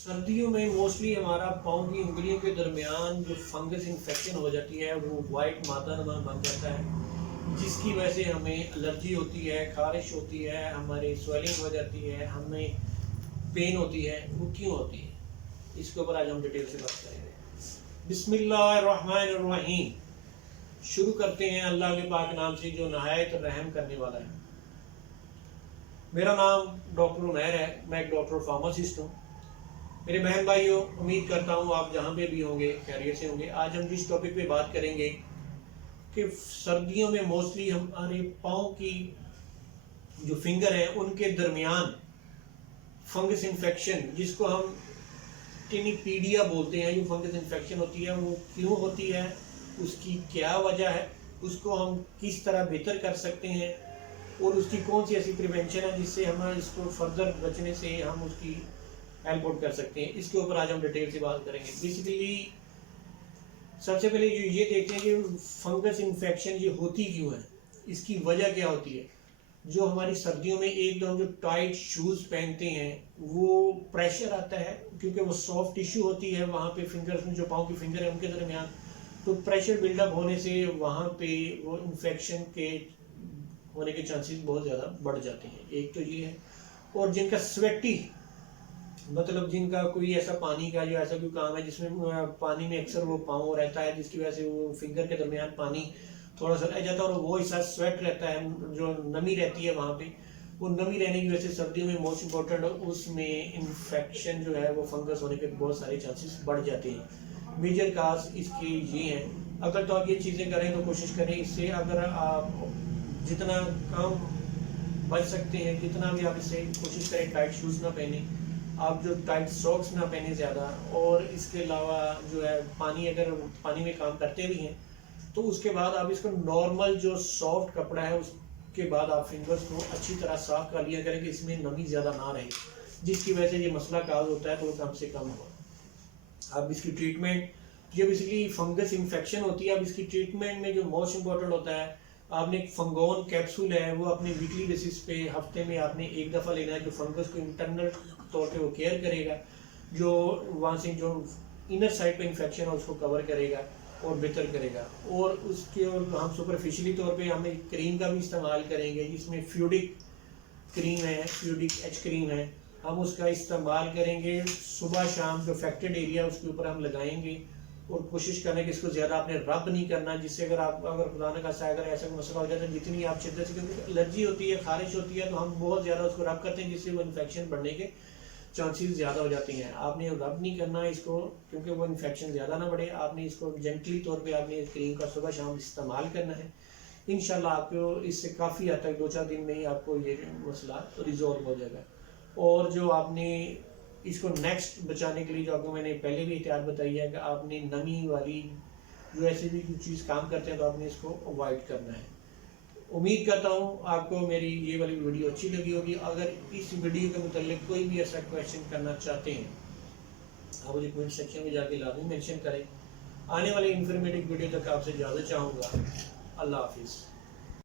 सर्दियों में मोस्टली हमारा पाँव की उंगलियों के दरमियान जो फंगस इन्फेक्शन हो जाती है वो वाइट मादानुमा बन जाता है, जिसकी वजह से हमें एलर्जी होती है, खारिश होती है, हमारी स्वेलिंग हो जाती है, हमें पेन होती है। वो क्यों होती है, इसके ऊपर आज हम डिटेल से बात करेंगे। बिस्मिल्लाहिर्रहमानिर्रहीम। शुरू करते हैं अल्लाह के पाक नाम से जो नहायत रहम करने वाला है। मेरा नाम डॉक्टर उमैर है, मैं एक डॉक्टर फार्मासिस्ट हूँ। मेरे बहन भाइयों, उम्मीद करता हूँ आप जहाँ पे भी होंगे खैरियत से होंगे। आज हम जिस टॉपिक पे बात करेंगे कि सर्दियों में मोस्टली हमारे पाँव की जो फिंगर हैं उनके दरमियान फंगस इन्फेक्शन, जिसको हम टिनिपीडिया बोलते हैं, जो फंगस इन्फेक्शन होती है वो क्यों होती है, उसकी क्या वजह है, उसको हम किस तरह बेहतर कर सकते हैं और उसकी कौन सी ऐसी प्रिवेंशन है जिससे हम इसको फर्दर बचने से हम उसकी हेल्प आउट कर सकते हैं। इसके ऊपर आज हम डिटेल से बात करेंगे। बेसिकली सबसे पहले जो ये देखते हैं कि फंगस इन्फेक्शन ये होती क्यों है, इसकी वजह क्या होती है। जो हमारी सर्दियों में एकदम जो टाइट शूज़ पहनते हैं वो प्रेशर आता है, क्योंकि वो सॉफ्ट टिश्यू होती है वहाँ पे फिंगर्स में, जो पाँव की फिंगर है उनके दरमियान, तो प्रेशर बिल्डअप होने से वहाँ पे वो इन्फेक्शन के होने के चांसेस बहुत ज़्यादा बढ़ जाते हैं। एक तो ये है। और जिनका स्वेटी, मतलब जिनका कोई ऐसा पानी का जो ऐसा कोई काम है जिसमें पानी में अक्सर वो पाँव रहता है, जिसकी वजह से वो फिंगर के दरमियान पानी थोड़ा सा रह जाता है और वो हिस्सा स्वेट रहता है, जो नमी रहती है वहाँ पे, वो नमी रहने की वजह से सर्दियों में मोस्ट इम्पोर्टेंट उसमें इन्फेक्शन जो है वो फंगस होने के बहुत सारे चांसेस बढ़ जाते हैं। मेजर काज इसके ये हैं। अगर तो आप ये चीज़ें करें तो कोशिश करें इससे, अगर आप जितना कम बच सकते हैं जितना भी आप इससे कोशिश करें टाइट शूज़ ना पहने, आप जो टाइट सॉक्स ना पहने ज़्यादा। और इसके अलावा जो है पानी, अगर पानी में काम करते भी हैं तो उसके बाद आप इसको नॉर्मल जो सॉफ्ट कपड़ा है उसके बाद आप फिंगर्स को अच्छी तरह साफ कर लिया करें कि इसमें नमी ज़्यादा ना रहे, जिसकी वजह से ये मसला काज होता है तो वो कम से कम हो। अब इसकी ट्रीटमेंट, ये बेसिकली फंगस इन्फेक्शन होती है। अब इसकी ट्रीटमेंट में जो मोस्ट इम्पोर्टेंट होता है, आपने एक फंगोन कैप्सूल है वो अपने वीकली बेसिस पे हफ्ते में आपने एक दफ़ा लेना है, जो फंगस को इंटरनल तौर पे वो केयर करेगा, जो वहाँ से जो इनर साइड पे इन्फेक्शन है उसको कवर करेगा और बेहतर करेगा। और उसके हम सुपरफिशली तौर पे हम एक क्रीम का भी इस्तेमाल करेंगे जिसमें फ्यूडिक क्रीम है, फ्यूडिक एच क्रीम है, हम उसका इस्तेमाल करेंगे सुबह शाम, जो अफेक्टेड एरिया उसके ऊपर हम लगाएंगे। और कोशिश करें कि इसको ज़्यादा आपने रब नहीं करना, जिससे अगर खुदा न खास्ता अगर ऐसा मसला हो जाता है, जितनी आप शिद्दत से, क्योंकि एलर्जी होती है, खारिश होती है, तो हम बहुत ज़्यादा उसको रब करते हैं जिससे वो इन्फेक्शन बढ़ने के चांसेस ज़्यादा हो जाती हैं। आपने रब नहीं करना इसको, क्योंकि वो इन्फेक्शन ज़्यादा ना बढ़े। आपने इसको जेंटली तौर पे आपने इस क्रीम का सुबह शाम इस्तेमाल करना है। इंशाल्लाह आपको इससे काफ़ी हद तक 2-4 दिन में ही आपको ये मसला रिजॉल्व हो जाएगा। और जो आपने इसको नेक्स्ट बचाने के लिए, जो आपको मैंने पहले भी एहतियात बताई है कि आपने नमी वाली जो ऐसे भी कुछ चीज़ काम करते हैं तो आपने इसको अवॉइड करना है। उम्मीद करता हूँ आपको मेरी ये वाली वीडियो अच्छी लगी होगी। अगर इस वीडियो के मुताल्लिक कोई भी ऐसा क्वेश्चन करना चाहते हैं, आप मुझे कमेंट सेक्शन में जाके लाजमी मेंशन करें। आने वाले इन्फॉर्मेटिव वीडियो तक आपसे इजाज़त चाहूँगा। अल्लाह हाफिज़।